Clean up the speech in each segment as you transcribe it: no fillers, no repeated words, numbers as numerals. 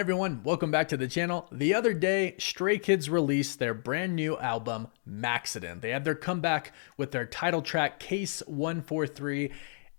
Everyone, welcome back to the channel. The other day, Stray Kids released their brand new album, Maxident. They had their comeback with their title track, Case 143,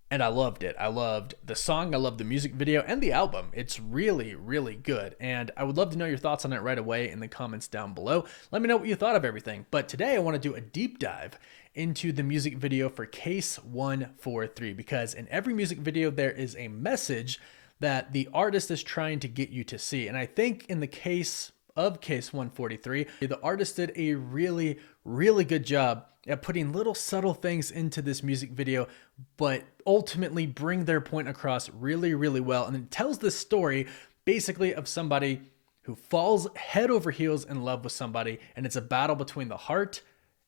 and I loved it. I loved the song, I loved the music video, and the album. It's really, really good, and I would love to know your thoughts on it right away in the comments down below. Let me know what you thought of everything, but today I want to do a deep dive into the music video for Case 143, because in every music video there is a message that the artist is trying to get you to see. And I think in the case of Case 143, the artist did a really, really good job at putting little subtle things into this music video, but ultimately bring their point across really, really well. And it tells this story basically of somebody who falls head over heels in love with somebody, and it's a battle between the heart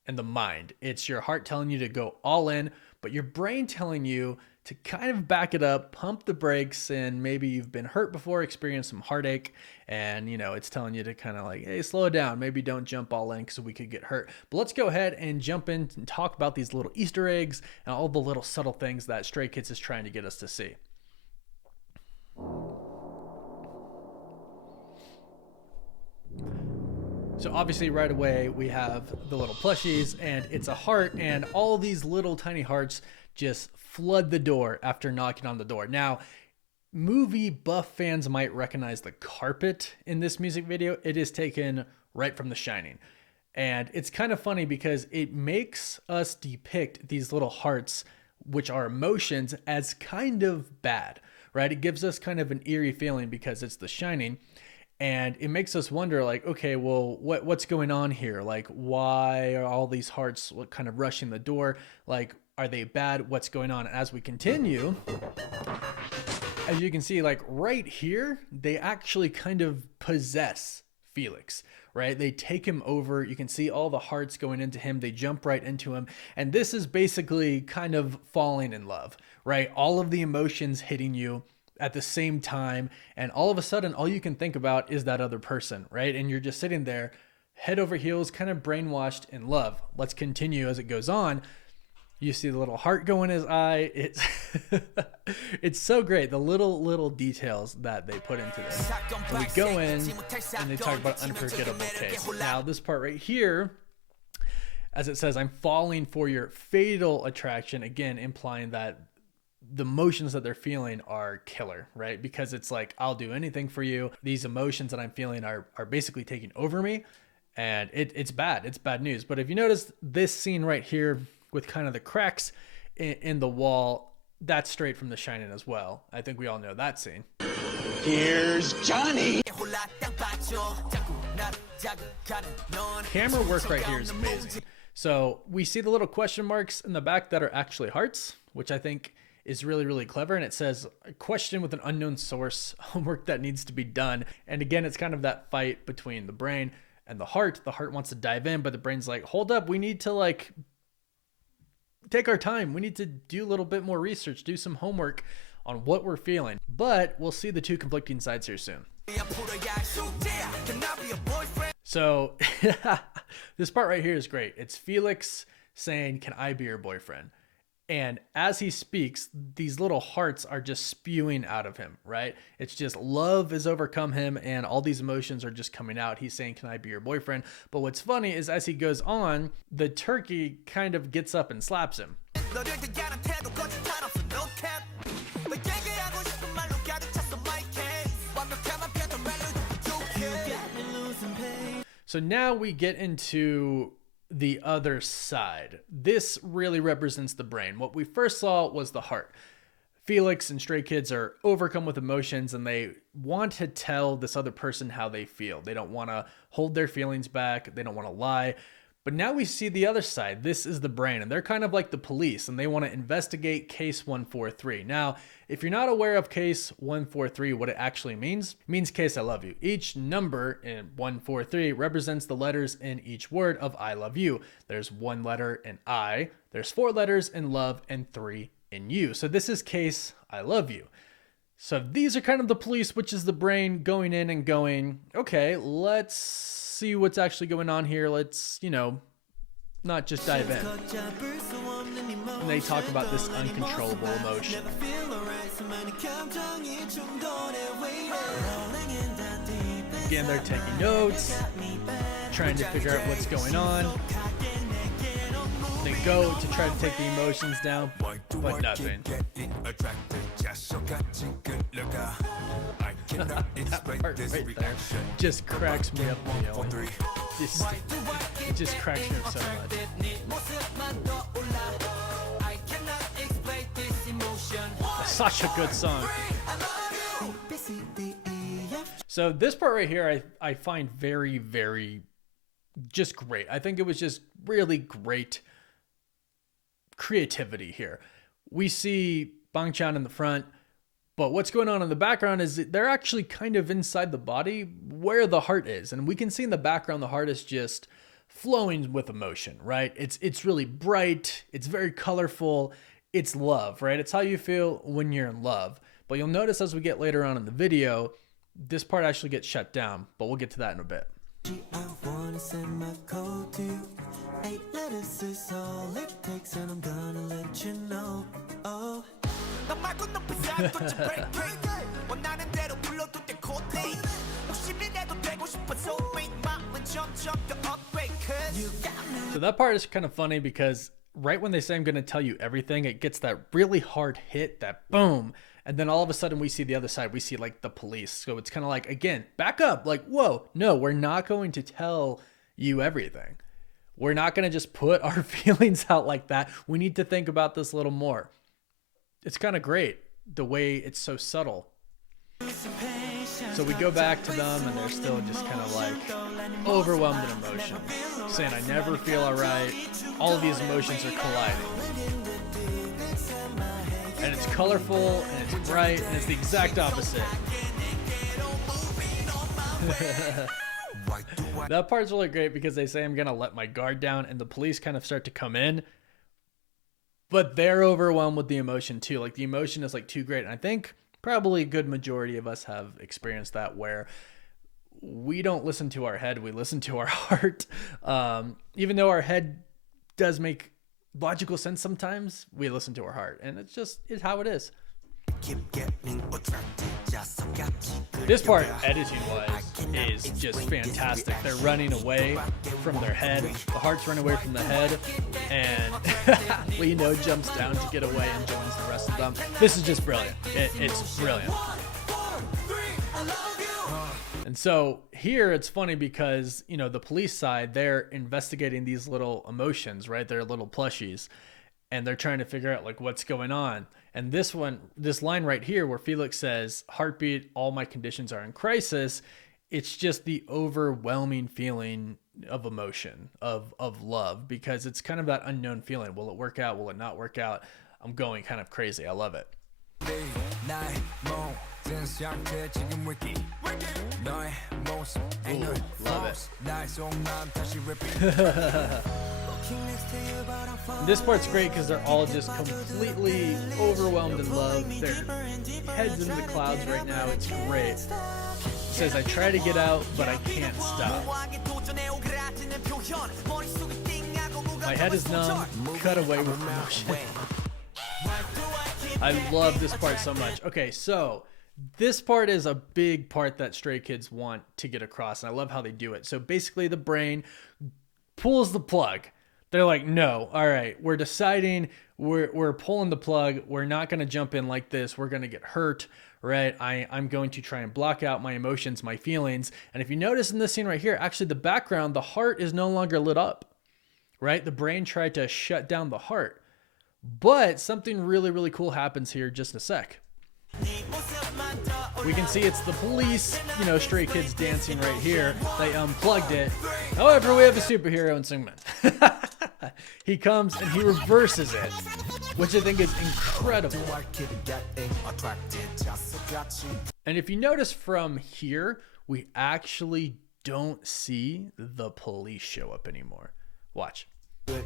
and the mind. It's your heart telling you to go all in, but your brain telling you to kind of back it up, pump the brakes, and maybe you've been hurt before, experienced some heartache, and it's telling you to kind of like, hey, slow down, maybe don't jump all in because we could get hurt. But let's go ahead and jump in and talk about these little Easter eggs and all the little subtle things that Stray Kids is trying to get us to see. So obviously right away we have the little plushies, and it's a heart, and all these little tiny hearts just flood the door after knocking on the door. Now, movie buff fans might recognize the carpet in this music video. It is taken right from The Shining. And it's kind of funny because it makes us depict these little hearts, which are emotions, as kind of bad, right? It gives us kind of an eerie feeling because it's The Shining. And it makes us wonder, like, okay, well, what's going on here? Like, why are all these hearts kind of rushing the door? Like, are they bad? What's going on? And as we continue, as you can see, like right here, they actually kind of possess Felix, right? They take him over. You can see all the hearts going into him. They jump right into him. And this is basically kind of falling in love, right? All of the emotions hitting you at the same time, and all of a sudden all you can think about is that other person, right? And you're just sitting there head over heels, kind of brainwashed in love. Let's continue as it goes on. You see the little heart go in his eye. It's it's so great, the little details that they put into this. And we go in and they talk about unforgettable case. Now this part right here, as it says, I'm falling for your fatal attraction, again implying that the emotions that they're feeling are killer, right? Because it's like, I'll do anything for you. These emotions that I'm feeling are basically taking over me, and it's bad. It's bad news. But if you notice this scene right here with kind of the cracks in the wall, that's straight from The Shining as well. I think we all know that scene. Here's Johnny. Camera work right here is amazing. So we see the little question marks in the back that are actually hearts, which I think is really, really clever. And it says, a question with an unknown source, homework that needs to be done. And again, it's kind of that fight between the brain and the heart. The heart wants to dive in, but the brain's like, hold up, we need to like take our time. We need to do a little bit more research, do some homework on what we're feeling. But we'll see the two conflicting sides here soon. So this part right here is great. It's Felix saying, can I be your boyfriend? And as he speaks, these little hearts are just spewing out of him, right? It's just love has overcome him, and all these emotions are just coming out. He's saying, can I be your boyfriend? But what's funny is as he goes on, the turkey kind of gets up and slaps him. So now we get into the other side. This really represents the brain. What we first saw was the heart. Felix and Stray Kids are overcome with emotions, and they want to tell this other person how they feel. They don't want to hold their feelings back. They don't want to lie. But now we see the other side. This is the brain, and they're kind of like the police, and they want to investigate Case 143. Now, if you're not aware of Case 143, what it actually means, it means Case I love you. Each number in 143 represents the letters in each word of I love you. There's one letter in I, there's 4 letters in love, and 3 in you. So this is Case I love you. So these are kind of the police, which is the brain going in and going, okay, let's see what's actually going on here. Let's, not just dive in. And they talk about this uncontrollable emotion. Again, they're taking notes, trying to figure out what's going on. They go to try to take the emotions down, but nothing. That part right there just cracks me up, Neil. It just cracks me up so much. Such a good song. So this part right here, I find very, very just great. I think it was just really great creativity here. We see Bangchan in the front, but what's going on in the background is that they're actually kind of inside the body where the heart is. And we can see in the background, the heart is just flowing with emotion, right? It's really bright. It's very colorful. It's love, right? It's how you feel when you're in love. But you'll notice as we get later on in the video, this part actually gets shut down, but we'll get to that in a bit. I wanna send my code to you. 8 letters is all it takes, and I'm gonna let you know. Oh. So that part is kind of funny because right when they say I'm going to tell you everything, it gets that really hard hit, that boom. And then all of a sudden we see the other side. We see like the police. So it's kind of like, again, back up. Like, whoa, no, we're not going to tell you everything. We're not going to just put our feelings out like that. We need to think about this a little more. It's kind of great the way it's so subtle. So we go back to them and they're still just kind of like overwhelmed in emotion, saying, I never feel all right. All of these emotions are colliding. And it's colorful and it's bright and it's the exact opposite. That part's really great because they say I'm going to let my guard down and the police kind of start to come in. But they're overwhelmed with the emotion too. Like the emotion is like too great. And I think probably a good majority of us have experienced that where we don't listen to our head, we listen to our heart. Even though our head does make logical sense sometimes, we listen to our heart. And it's how it is. This part, editing-wise, is just fantastic. They're running away from their head. The heart's running away from the head. And Lino jumps down to get away and joins the rest of them. This is just brilliant. It's brilliant. And so here it's funny because, you know, the police side, they're investigating these little emotions, right? They're little plushies. And they're trying to figure out like what's going on. And this line right here where Felix says, heartbeat, all my conditions are in crisis. It's just the overwhelming feeling of emotion, of love, because it's kind of that unknown feeling. Will it work out? Will it not work out? I'm going kind of crazy. I love it. Ooh, love it. This part's great because they're all just completely overwhelmed in love. Their heads in the clouds right now. It's great. It says, I try to get out, but I can't stop. My head is numb, cut away with emotion. I love this part so much. Okay, so this part is a big part that Stray Kids want to get across, and I love how they do it. So basically the brain pulls the plug. They're like, no, all right, we're deciding, we're pulling the plug. We're not going to jump in like this. We're going to get hurt, right? I'm going to try and block out my emotions, my feelings. And if you notice in this scene right here, actually the background, the heart is no longer lit up, right? The brain tried to shut down the heart. But something really, really cool happens here just in a sec. We can see it's the police, you know, Stray Kids dancing right here. They unplugged it. However, we have a superhero in Seungmin. He comes and he reverses it, which I think is incredible. And if you notice from here, we actually don't see the police show up anymore. Watch. See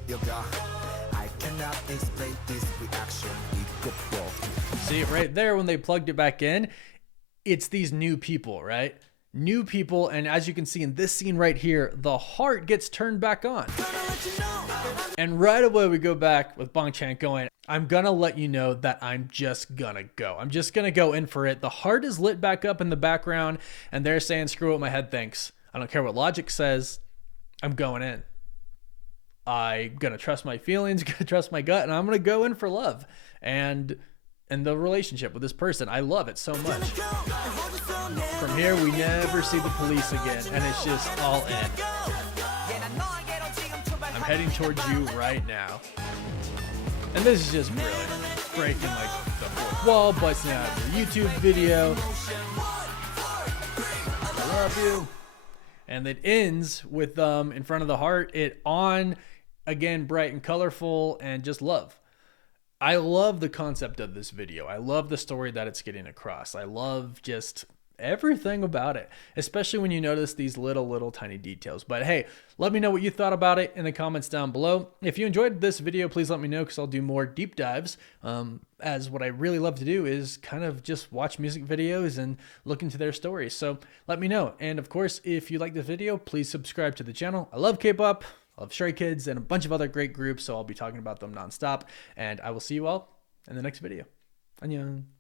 it right there when they plugged it back in? It's these new people, right? new people. And as you can see in this scene right here, the heart gets turned back on. And right away we go back with Bang Chan going, I'm gonna let you know that I'm just gonna go. I'm just gonna go in for it. The heart is lit back up in the background and they're saying, screw what my head thinks. I don't care what logic says. I'm going in. I'm gonna trust my feelings, gonna trust my gut, and I'm gonna go in for love and the relationship with this person. I love it so much. From here, we never see the police again, and it's just all in. I'm heading towards you right now. And this is just brilliant. Breaking like the fourth wall, busting out of your YouTube video. I love you. And it ends with in front of the heart, it on again, bright and colorful, and just love. I love the concept of this video. I love the story that it's getting across. I love just everything about it, especially when you notice these little tiny details. But hey, let me know what you thought about it in the comments down below. If you enjoyed this video, please let me know, because I'll do more deep dives, as what I really love to do is kind of just watch music videos and look into their stories. So let me know. And of course, if you like this video, please subscribe to the channel. I love Kpop, I love Stray Kids, and a bunch of other great groups, so I'll be talking about them nonstop. And I will see you all in the next video. Annyeong.